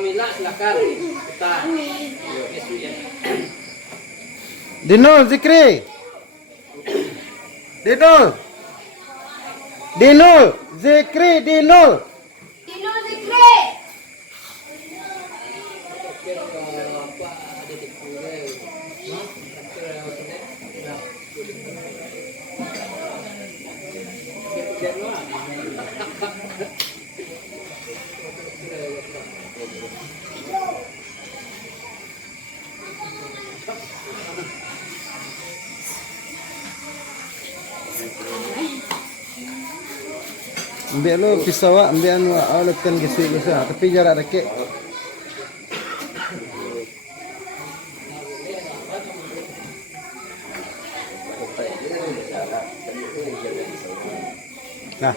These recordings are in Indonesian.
Pramila silakan. Kita. Dinul Zikri. Dinul. Dinul Zikri Dinul. Dinul Zikri. Ambil lu pisau awak, ambil anu awak letakkan gesek-gesek tapi jarak dekat. Nah.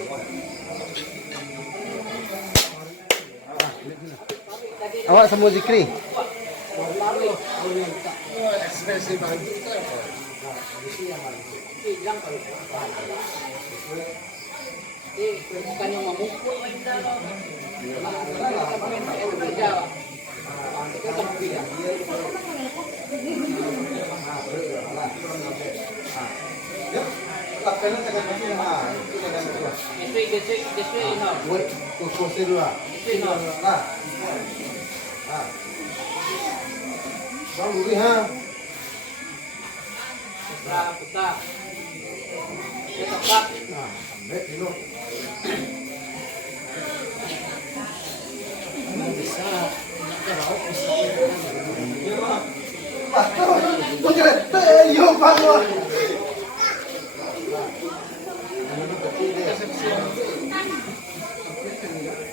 Awak semua Zikri. Ekspresi bagus itu apa? Bukan yang memukul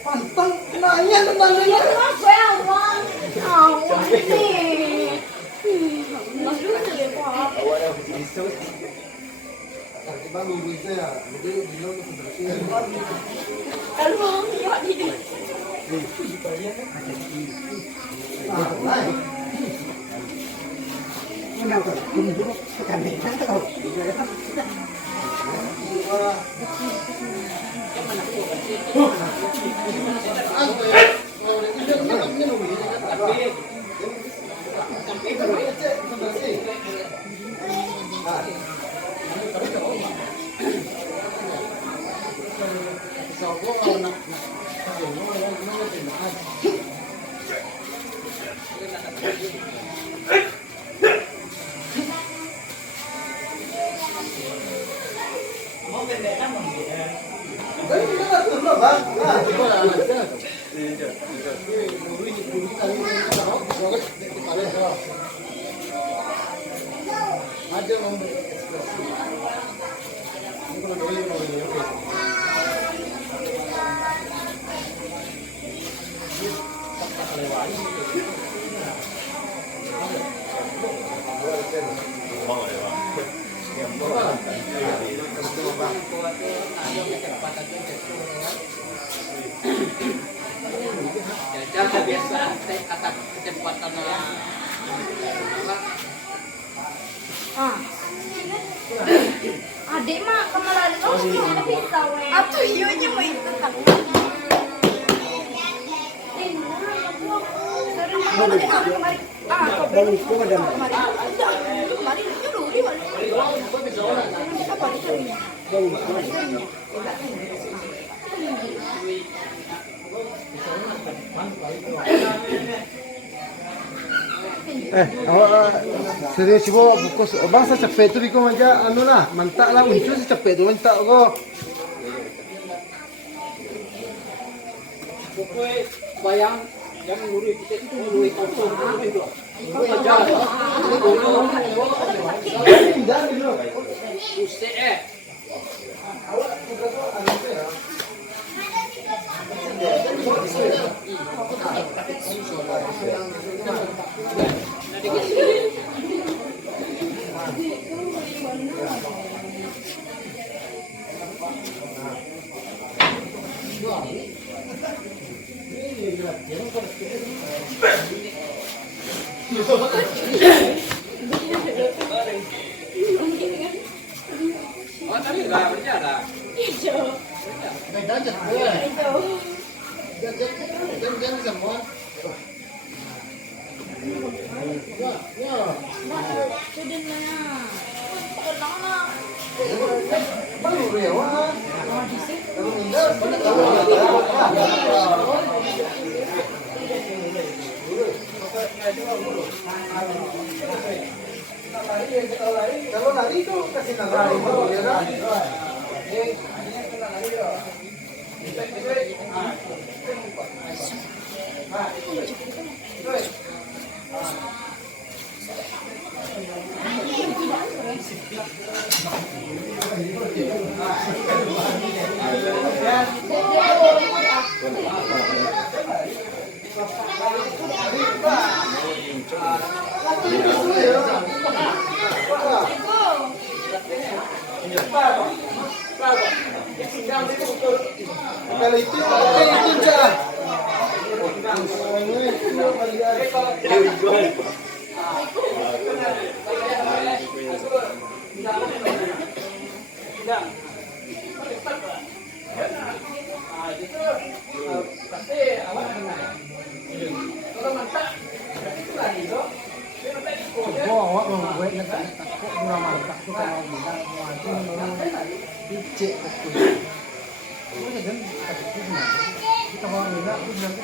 Pantang nanya tentang dia. Apa yang wang? Ini. Mas dulu sudah kuat. Kalau ya di. Jangan biasa kata kecepatan Adik mah kemarin lo gimana pisau ya? Atuh ieunya mah itu kan. Awak serius coba bukus bangsa capek tu biko manja anu lah mantak lah muncul si capek tu mantak ko. Pokoknya bayang jangan luri kita itu luri kosong itu. Jangan semua. din na. Takot lang na. Baru ya, wah. Kalau enggak, kalau lari itu kasih lari baru ya kan? Kalau itu cara. Awak membuat negara takut ramai takut kalau bilang cek betul. Itu kan kita mau bilang itu bilang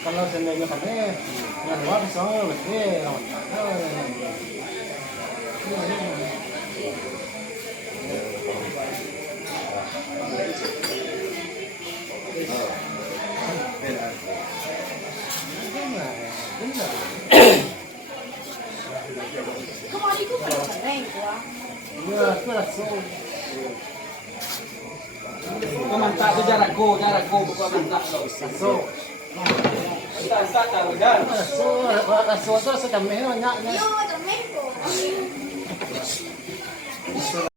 kalau seandainya kami yang luar bisa lebih Kemarin aku keren gua. Iya, itu lah so. Pemanta tu jarak go bukan mantak lo. So, Kita tahu dah. so itu sekami banyak. Yo, tremendo.